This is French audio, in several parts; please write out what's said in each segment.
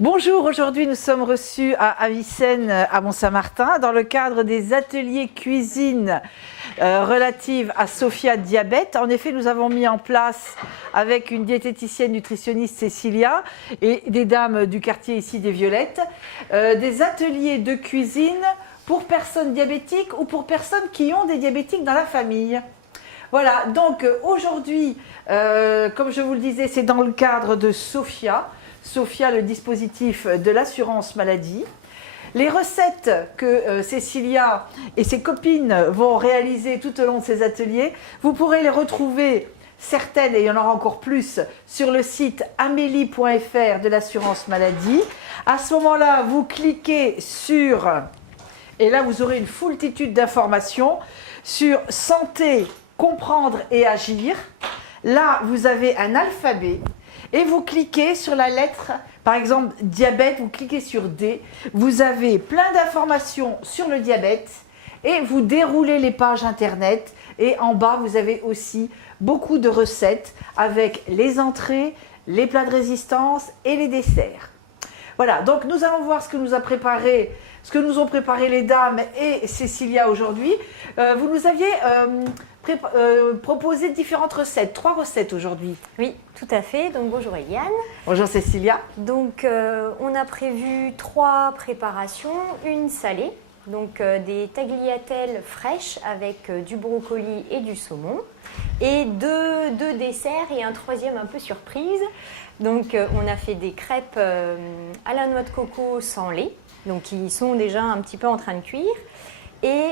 Bonjour, aujourd'hui nous sommes reçus à Avicenne, à Mont-Saint-Martin, dans le cadre des ateliers cuisine relatives à Sophia Diabète. En effet, nous avons mis en place, avec une diététicienne nutritionniste Cécilia et des dames du quartier ici des Violettes, des ateliers de cuisine pour personnes diabétiques ou pour personnes qui ont des diabétiques dans la famille. Voilà, donc aujourd'hui, comme je vous le disais, c'est dans le cadre de Sophia. Sophia, le dispositif de l'assurance maladie. Les recettes que Cécilia et ses copines vont réaliser tout au long de ces ateliers, vous pourrez les retrouver, certaines, et il y en aura encore plus, sur le site amélie.fr de l'assurance maladie. À ce moment-là, vous cliquez sur, et là vous aurez une foultitude d'informations sur santé, comprendre et agir. Là, vous avez un alphabet. Et vous cliquez sur la lettre, par exemple diabète, vous cliquez sur D, vous avez plein d'informations sur le diabète et vous déroulez les pages internet et en bas vous avez aussi beaucoup de recettes avec les entrées, les plats de résistance et les desserts. Voilà, donc nous allons voir ce que nous ont préparé les dames et Cécilia aujourd'hui. Vous nous aviez proposé différentes recettes, 3 recettes aujourd'hui. Oui, tout à fait. Donc bonjour Eliane. Bonjour Cécilia. Donc on a prévu 3 préparations, une salée, donc des tagliatelles fraîches avec du brocoli et du saumon, et deux desserts et un troisième un peu surprise. Donc on a fait des crêpes à la noix de coco sans lait, donc qui sont déjà un petit peu en train de cuire. Et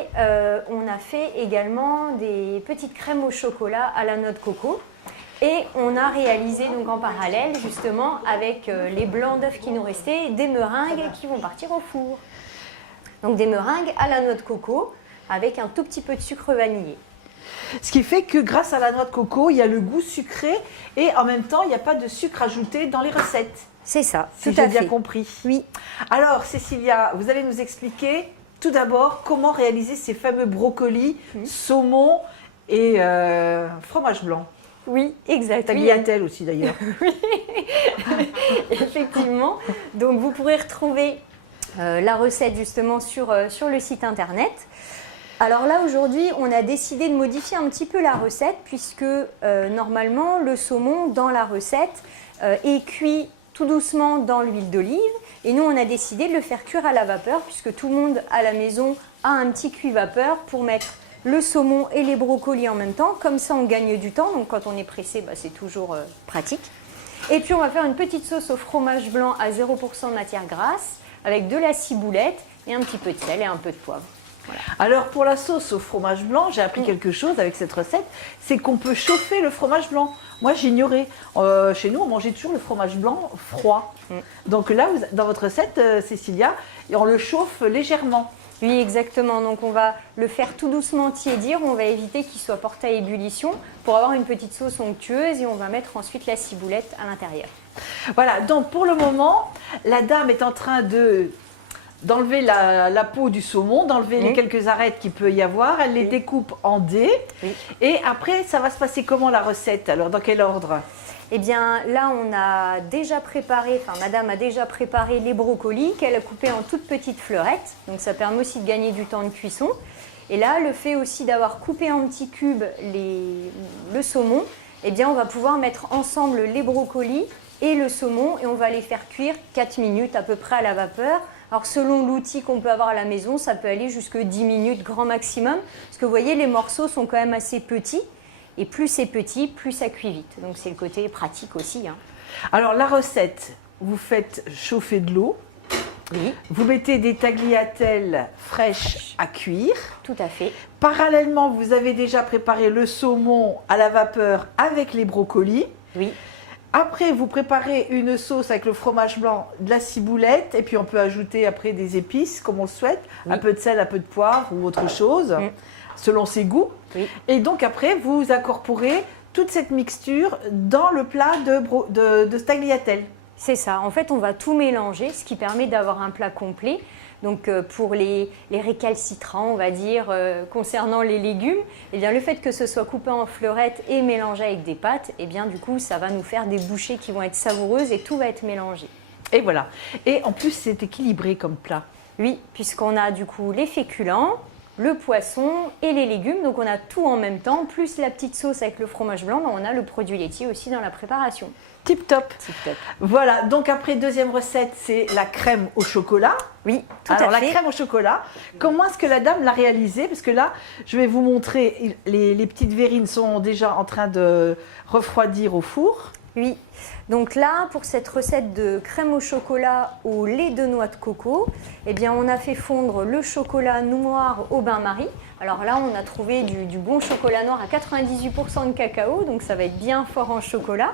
on a fait également des petites crèmes au chocolat à la noix de coco. Et on a réalisé donc en parallèle justement avec les blancs d'œufs qui nous restaient, des meringues qui vont partir au four. Donc des meringues à la noix de coco avec un tout petit peu de sucre vanillé. Ce qui fait que grâce à la noix de coco, il y a le goût sucré et en même temps, il n'y a pas de sucre ajouté dans les recettes. C'est ça, si j'ai bien compris. Oui. Alors Cécilia, vous allez nous expliquer tout d'abord comment réaliser ces fameux brocolis, saumon et fromage blanc. Oui, exact. Tagliatelle aussi d'ailleurs. Oui, effectivement. Donc vous pourrez retrouver la recette justement sur le site internet. Alors là aujourd'hui on a décidé de modifier un petit peu la recette puisque normalement le saumon dans la recette est cuit tout doucement dans l'huile d'olive et nous on a décidé de le faire cuire à la vapeur puisque tout le monde à la maison a un petit cuit-vapeur pour mettre le saumon et les brocolis en même temps, comme ça on gagne du temps, donc quand on est pressé c'est toujours pratique. Et puis on va faire une petite sauce au fromage blanc à 0% de matière grasse avec de la ciboulette et un petit peu de sel et un peu de poivre. Voilà. Alors pour la sauce au fromage blanc, j'ai appris quelque chose avec cette recette, c'est qu'on peut chauffer le fromage blanc. Moi j'ignorais, chez nous on mangeait toujours le fromage blanc froid. Donc là, dans votre recette, Cécilia, on le chauffe légèrement. Oui, exactement. Donc on va le faire tout doucement tiédir, on va éviter qu'il soit porté à ébullition pour avoir une petite sauce onctueuse et on va mettre ensuite la ciboulette à l'intérieur. Voilà, donc pour le moment, la dame est en train d'enlever la peau du saumon, d'enlever les quelques arêtes qu'il peut y avoir. Elle les découpe en dés. Et après, ça va se passer comment la recette? Alors, dans quel ordre? Eh bien, là, on a déjà préparé, madame a déjà préparé les brocolis qu'elle a coupés en toutes petites fleurettes. Donc, ça permet aussi de gagner du temps de cuisson. Et là, le fait aussi d'avoir coupé en petits cubes le saumon, eh bien, on va pouvoir mettre ensemble les brocolis et le saumon et on va les faire cuire 4 minutes à peu près à la vapeur. Alors selon l'outil qu'on peut avoir à la maison, ça peut aller jusque 10 minutes grand maximum. Parce que vous voyez, les morceaux sont quand même assez petits. Et plus c'est petit, plus ça cuit vite. Donc c'est le côté pratique aussi. Alors la recette, vous faites chauffer de l'eau. Oui. Vous mettez des tagliatelles fraîches à cuire. Tout à fait. Parallèlement, vous avez déjà préparé le saumon à la vapeur avec les brocolis. Oui. Après, vous préparez une sauce avec le fromage blanc, de la ciboulette, et puis on peut ajouter après des épices, comme on le souhaite, un peu de sel, un peu de poivre ou autre chose, selon ses goûts. Oui. Et donc après, vous incorporez toute cette mixture dans le plat de tagliatelle. C'est ça. En fait, on va tout mélanger, ce qui permet d'avoir un plat complet. Donc pour les récalcitrants, on va dire, concernant les légumes, eh bien, le fait que ce soit coupé en fleurettes et mélangé avec des pâtes, eh bien, du coup, ça va nous faire des bouchées qui vont être savoureuses et tout va être mélangé. Et voilà. Et en plus, c'est équilibré comme plat. Oui, puisqu'on a du coup les féculents, le poisson et les légumes. Donc on a tout en même temps, plus la petite sauce avec le fromage blanc. On a le produit laitier aussi dans la préparation. Tip top. Tip top. Voilà, donc après, deuxième recette, c'est la crème au chocolat. Oui, tout Alors, à fait. la crème au chocolat, comment est-ce que la dame l'a réalisée? Parce que là, je vais vous montrer, les petites verrines sont déjà en train de refroidir au four. Oui, donc là, pour cette recette de crème au chocolat au lait de noix de coco, eh bien, on a fait fondre le chocolat noir au bain-marie. Alors là, on a trouvé du bon chocolat noir à 98% de cacao, donc ça va être bien fort en chocolat.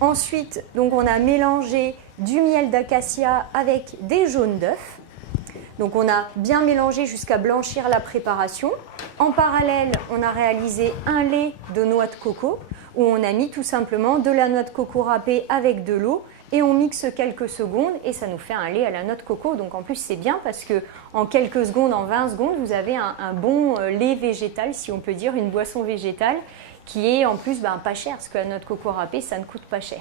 Ensuite, donc on a mélangé du miel d'acacia avec des jaunes d'œufs. Donc on a bien mélangé jusqu'à blanchir la préparation. En parallèle, on a réalisé un lait de noix de coco où on a mis tout simplement de la noix de coco râpée avec de l'eau et on mixe quelques secondes et ça nous fait un lait à la noix de coco. Donc en plus c'est bien parce que en quelques secondes, en 20 secondes, vous avez un bon lait végétal, si on peut dire, une boisson végétale qui est en plus pas cher parce que la noix de coco râpée ça ne coûte pas cher.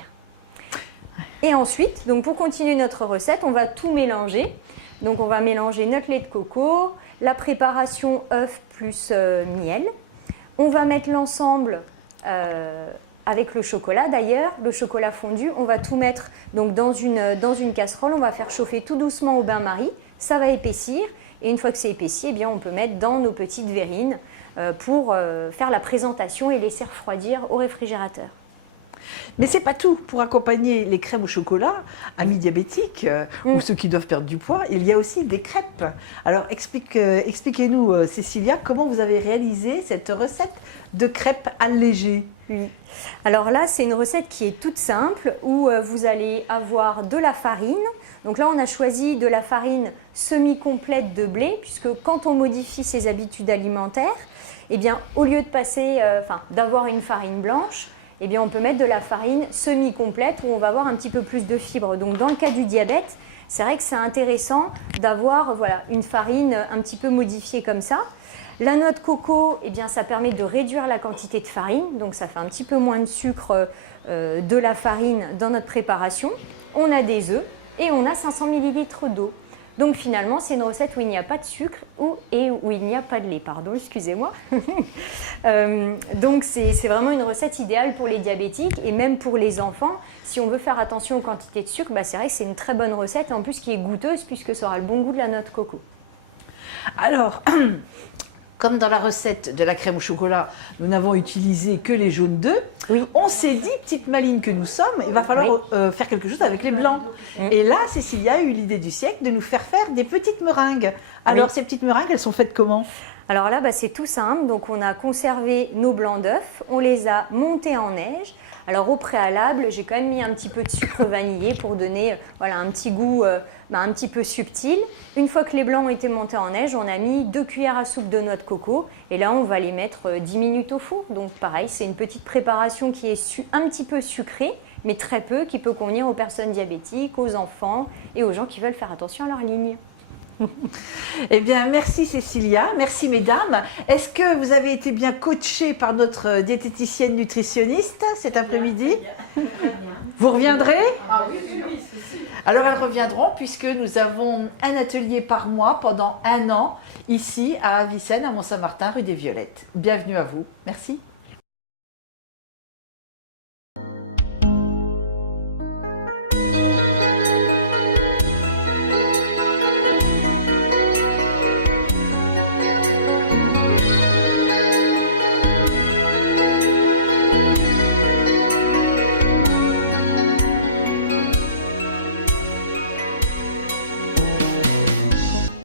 Et ensuite, donc pour continuer notre recette, on va tout mélanger. Donc on va mélanger notre lait de coco, la préparation œuf plus miel. On va mettre l'ensemble avec le chocolat d'ailleurs, le chocolat fondu. On va tout mettre donc dans une casserole, on va faire chauffer tout doucement au bain-marie. Ça va épaissir et une fois que c'est épaissi, eh bien, on peut mettre dans nos petites verrines pour faire la présentation et laisser refroidir au réfrigérateur. Mais c'est pas tout. Pour accompagner les crèmes au chocolat, amis diabétiques ou ceux qui doivent perdre du poids, il y a aussi des crêpes. Alors expliquez-nous, Cécilia, comment vous avez réalisé cette recette de crêpes allégées? Oui. Alors là, c'est une recette qui est toute simple où vous allez avoir de la farine. Donc là, on a choisi de la farine semi-complète de blé puisque quand on modifie ses habitudes alimentaires, eh bien, au lieu de passer, d'avoir une farine blanche, eh bien, on peut mettre de la farine semi-complète où on va avoir un petit peu plus de fibres. Donc dans le cas du diabète, c'est vrai que c'est intéressant d'avoir une farine un petit peu modifiée comme ça. La noix de coco, eh bien, ça permet de réduire la quantité de farine, donc ça fait un petit peu moins de sucre de la farine dans notre préparation. On a des œufs et on a 500 ml d'eau. Donc finalement, c'est une recette où il n'y a pas de sucre et où il n'y a pas de lait, pardon, excusez-moi. Donc c'est vraiment une recette idéale pour les diabétiques et même pour les enfants. Si on veut faire attention aux quantités de sucre, c'est vrai que c'est une très bonne recette et en plus qui est goûteuse puisque ça aura le bon goût de la noix de coco. Alors, comme dans la recette de la crème au chocolat, nous n'avons utilisé que les jaunes d'œufs, on s'est dit, petite maline que nous sommes, il va falloir faire quelque chose avec les blancs. Et là, Cécilia a eu l'idée du siècle de nous faire des petites meringues. Alors, ces petites meringues, elles sont faites comment? Alors là, c'est tout simple. Donc, on a conservé nos blancs d'œufs, on les a montés en neige. Alors, au préalable, j'ai quand même mis un petit peu de sucre vanillé pour donner un petit goût un petit peu subtil. Une fois que les blancs ont été montés en neige, on a mis 2 cuillères à soupe de noix de coco. Et là, on va les mettre 10 minutes au four. Donc, pareil, c'est une petite préparation qui est un petit peu sucrée, mais très peu, qui peut convenir aux personnes diabétiques, aux enfants et aux gens qui veulent faire attention à leur ligne. Eh bien, merci Cécilia, merci mesdames. Est-ce que vous avez été bien coachées par notre diététicienne nutritionniste cet après-midi? Vous reviendrez? Ah oui, oui. Alors elles reviendront puisque nous avons un atelier par mois pendant 1 an ici à Avicenne, à Mont-Saint-Martin, rue des Violettes. Bienvenue à vous. Merci.